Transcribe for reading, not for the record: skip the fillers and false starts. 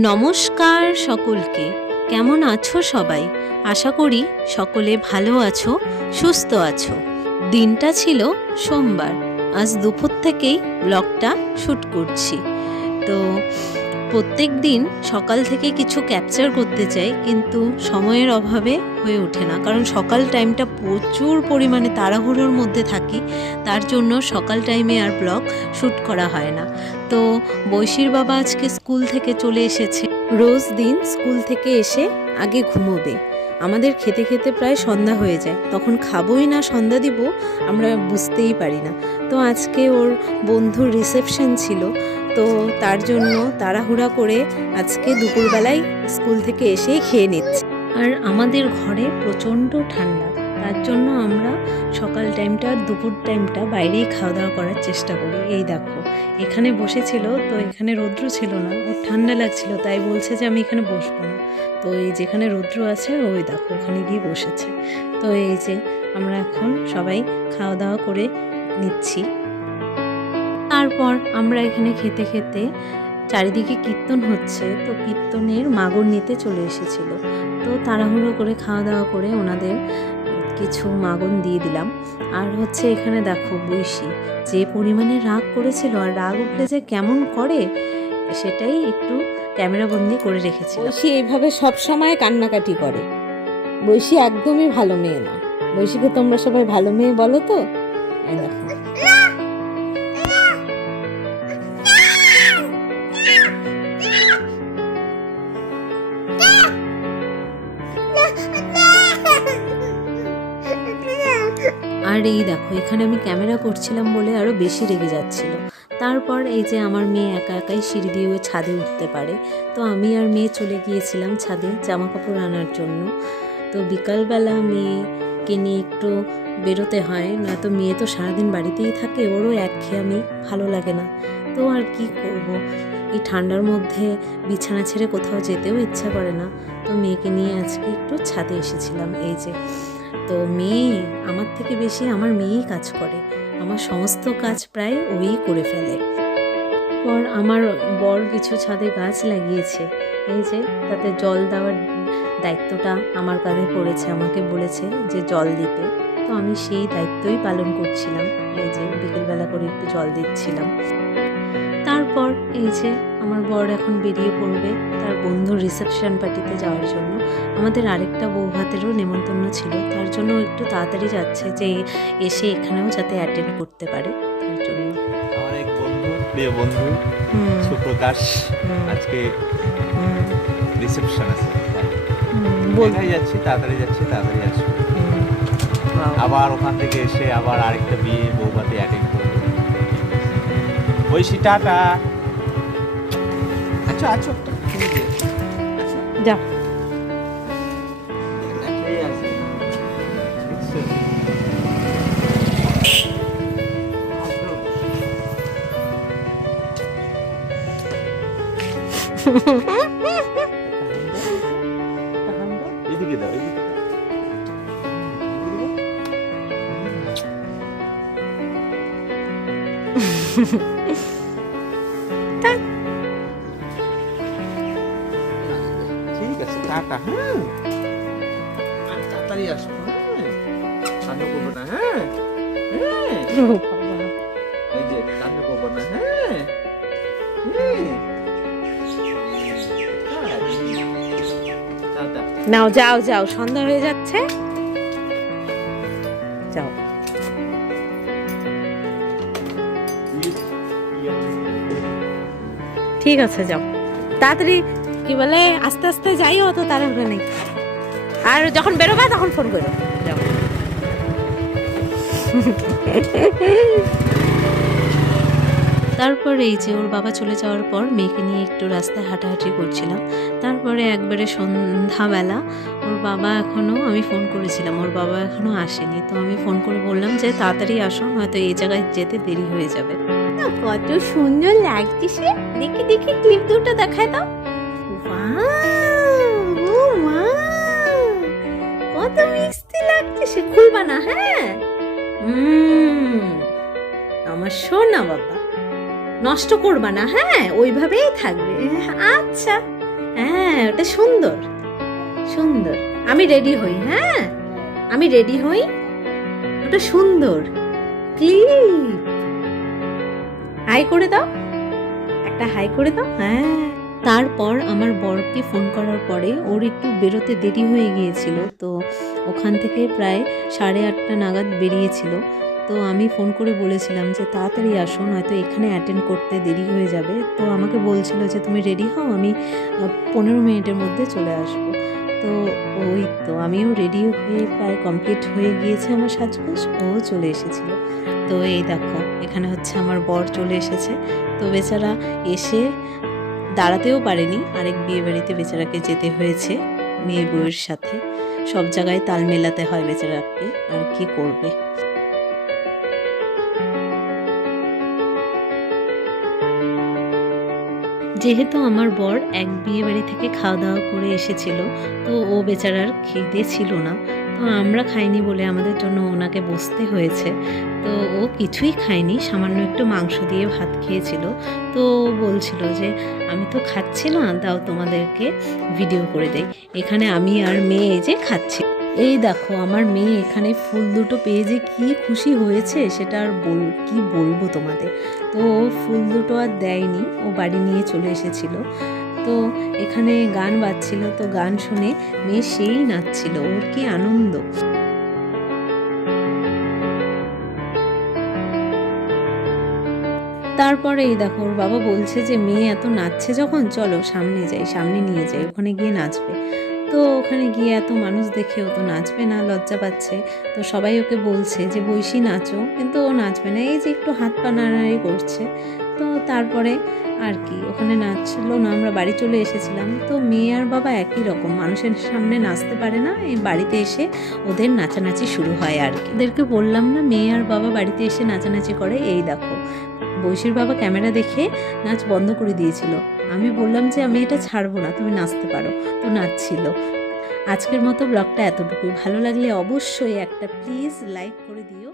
নমস্কার সকলকে। কেমন আছো সবাই? আশা করি সকলে ভালো আছো, সুস্থ আছো। দিনটা ছিল সোমবার। আজ দুপুর থেকেই ব্লগটা শ্যুট করছি। তো প্রত্যেক দিন সকাল থেকে কিছু ক্যাপচার করতে চাই, কিন্তু সময়ের অভাবে হয়ে ওঠে না, কারণ সকাল টাইমটা প্রচুর পরিমাণে তাড়াহুড়োর মধ্যে থাকি। তার জন্য সকাল টাইমে আর ব্লগ শ্যুট করা হয় না। তো বৈশীর বাবা আজকে স্কুল থেকে চলে এসেছে। রোজ দিন স্কুল থেকে এসে আগে ঘুমোবে। আমাদের খেতে খেতে প্রায় সন্ধ্যা হয়ে যায়, তখন খাবোই না সন্ধ্যা দিব আমরা বুঝতেই পারি না। তো আজকে ওর বন্ধুর রিসেপশন ছিল, তো তার জন্য তাড়াহুড়া করে আজকে দুপুরবেলায় স্কুল থেকে এসেই খেয়ে নিচ্ছে। আর আমাদের ঘরে প্রচণ্ড ঠান্ডা, তার জন্য আমরা সকাল টাইমটা আর দুপুর টাইমটা বাইরেই খাওয়া দাওয়া করার চেষ্টা করি। এই দেখো এখানে বসেছিল, তো এখানে রৌদ্র ছিল না, ওর ঠান্ডা লাগছিল, তাই বলছে যে আমি এখানে বসবো না। তো এই যেখানে রৌদ্র আছে ওই দেখো ওখানে গিয়ে বসেছে। তো এই যে আমরা এখন সবাই খাওয়া দাওয়া করে নিচ্ছি। তারপর আমরা এখানে খেতে খেতে চারিদিকে কীর্তন হচ্ছে, তো কীর্তনের মাগর নিতে চলে এসেছিল। তো তাড়াহুড়ো করে খাওয়া দাওয়া করে ওনাদের কিছু মাগন দিয়ে দিলাম। আর হচ্ছে এখানে দেখো বৈশী যে পরিমাণে রাগ করেছিল, আর রাগ উঠলে যে কেমন করে সেটাই একটু ক্যামেরাবন্দি করে রেখেছিল। বৈশী এইভাবে সবসময় কান্নাকাটি করে। বৈশী একদমই ভালো মেয়ে না। বৈশীকে তোমরা সবাই ভালো মেয়ে বলো তো? এই দেখো। আর এই দেখো এখানে আমি ক্যামেরা করছিলাম বলে আরও বেশি রেগে যাচ্ছিল। তারপর এই যে আমার মেয়ে একা একাই সিঁড়ি দিয়ে ওই ছাদে উঠতে পারে, তো আমি আর মেয়ে চলে গিয়েছিলাম ছাদে জামা কাপড় আনার জন্য। তো বিকালবেলা মেয়েকে নিয়ে একটু বেরোতে হয়, নয়তো মেয়ে তো সারাদিন বাড়িতেই থাকে, ওরও একঘেয়েমি ভালো লাগে না। তো আর কি করব, এই ঠান্ডার মধ্যে বিছানা ছেড়ে কোথাও যেতেও ইচ্ছা করে না। তো মেয়েকে নিয়ে আজকে একটু ছাদে এসেছিলাম। এই যে তো মেয়ে আমার থেকে বেশি আমার মেয়েই কাজ করে, আমার সমস্ত কাজ প্রায় ওই করে ফেলে। পর আমার বর কিছু ছাদে গাছ লাগিয়েছে, এই যে তাতে জল দেওয়ার দায়িত্বটা আমার কাঁধে পড়েছে, আমাকে বলেছে যে জল দিতে, তো আমি সেই দায়িত্বই পালন করছিলাম। এই যে বিকেলবেলা করে একটু জল দিচ্ছিলাম। তারপর এই যে আমার বর এখন বেরিয়ে পড়বে তার বন্ধুর রিসেপশন পার্টিতে যাওয়ার জন্য। আমাদের আরেকটা বউ ভাতেরও নেমন্তন্ন ছিল, তার জন্য একটু তাড়াতাড়ি যাচ্ছে যে এসে এখানেও যাতে অ্যাটেন্ড করতে পারে, তার জন্য। আমার এক বন্ধু, প্রিয় বন্ধু সুপ্রকাশ, আজকে রিসেপশন আছে, কোথায় যাচ্ছি, তাড়াতাড়ি যাচ্ছি, তাড়াতাড়ি আসছি। আবার ওখান থেকে এসে আবার আরেকটা বিয়ে বউভাতে অ্যাটেন্ড করবো। বৈশী টাটা। আচ্ছা আচ্ছা যা। এদিকে দাও, এদিকে দাও। ঠিক আছে টাটা। হ্যাঁ তাড়াতাড়ি আসবো। হ্যাঁ কান্না করবো না। হ্যাঁ হ্যাঁ এই যে কান্না করবো না। হ্যাঁ নাও যাও যাও, সন্ধ্যা হয়ে যাচ্ছে, যাও। ঠিক আছে যাও তাড়াতাড়ি, কি বলে আস্তে আস্তে যাইও, তো তাড়াহুড়ো নেই। আর যখন বেরোবা তখন ফোন করো, যাও। তারপর এই যে ওর বাবা চলে যাওয়ার পর মেয়েকে নিয়ে একটু রাস্তায় হাঁটাহাঁটি করছিলাম। তারপরে একবারে সন্ধ্যাবেলা ওর বাবা এখনও, আমি ফোন করেছিলাম, ওর বাবা এখনও আসেনি। তো আমি ফোন করে বললাম যে তাড়াতাড়ি আসো, হয়তো এই জায়গায় যেতে দেরি হয়ে যাবে। কত সুন্দর লাগছে সে, দেখি দেখি ক্লিপ দুটো দেখায় দাও। কত মিষ্টি লাগছে সে, খুলবা না? হ্যাঁ আমার সোনা বাবা, নষ্ট করবা না, হ্যাঁ ওইভাবেই থাকবে। আচ্ছা হ্যাঁ, ওটা সুন্দর সুন্দর। আমি রেডি হই, হ্যাঁ আমি রেডি হই। ওটা সুন্দর ক্লিপ। হাই করে দাও, একটা হাই করে দাও। হ্যাঁ, তারপর আমার বরকে ফোন করার পরে ওর একটু বেরোতে দেরি হয়ে গিয়েছিল, তো ওখান থেকে প্রায় 8:30 নাগাদ বেরিয়েছিল। তো আমি ফোন করে বলেছিলাম যে তাড়াতাড়ি আসো, নয়তো এখানে অ্যাটেন্ড করতে দেরি হয়ে যাবে। তো আমাকে বলছিল যে তুমি রেডি হও, আমি 15 মিনিটের মধ্যে চলে আসবো। তো ওই তো আমিও রেডি হয়ে প্রায় কমপ্লিট হয়ে গিয়েছে আমার সাজগোজ, ও চলে এসেছিল। তো এই দেখো এখানে হচ্ছে আমার বর চলে এসেছে। তো বেচারা এসে দাঁড়াতেও পারেনি, আরেক বিয়ে বাড়িতে বেচারাকে যেতে হয়েছে মেয়ে বউয়ের সাথে। সব জায়গায় তাল মেলাতে হয় বেচারাকে, আর কি করবে। যেহেতু আমার বর এক বিয়ে বাড়ি থেকে খাওয়া দাওয়া করে এসেছিল, তো ও বেচারার খিদে ছিল না, তো আমরা খাইনি বলে আমাদের জন্য ওনাকে বসতে হয়েছে। তো ও কিছুই খায়নি, সামান্য একটু মাংস দিয়ে ভাত খেয়েছিল। তো ও বলছিল যে আমি তো খাচ্ছি না, দাও তোমাদেরকে ভিডিও করে দেই। এখানে আমি আর মেয়ে এই যে খাচ্ছি। এই দেখো আমার মেয়ে এখানে ফুল দুটো পেয়ে যে কি খুশি হয়েছে সেটা আর কি বলবো তোমাদের। তো ও ফুল দুটো আর দেয়নি, ও বাড়ি নিয়ে চলে এসেছিল। তো এখানে গান বাজছিল, তো গান শুনে মেয়ে সেই নাচছিল, ওর কি আনন্দ। তারপরে এই দেখো ওর বাবা বলছে যে মেয়ে এত নাচছে যখন, চলো সামনে যাই, সামনে নিয়ে যাই, ওখানে গিয়ে নাচবে। তো ওখানে গিয়ে এত মানুষ দেখে ও তো নাচবে না, লজ্জা পাচ্ছে। তো সবাই ওকে বলছে যে বৈশি নাচো, কিন্তু ও নাচবে না, এই যে একটু হাত পা নাড়াড়ি করছে। তো তারপরে আর কি ওখানে নাচলো না, আমরা বাড়ি চলে এসেছিলাম। তো মেয়ে আর বাবা একই রকম, মানুষের সামনে নাচতে পারে না, এই বাড়িতে এসে ওদের নাচানাচি শুরু হয় আর কি। ওদেরকে বললাম না মেয়ে আর বাবা বাড়িতে এসে নাচানাচি করে। এই দেখো বৈশির বাবা ক্যামেরা দেখে নাচ বন্ধ করে দিয়েছিল। আমি বললাম যে আমি এটা ছাড়বো না, তুমি নাচতে পারো, তো নাচছিল। আজকের মতো ব্লগটা এতটুকুই। ভালো লাগলে অবশ্যই একটা প্লিজ লাইক করে দিও।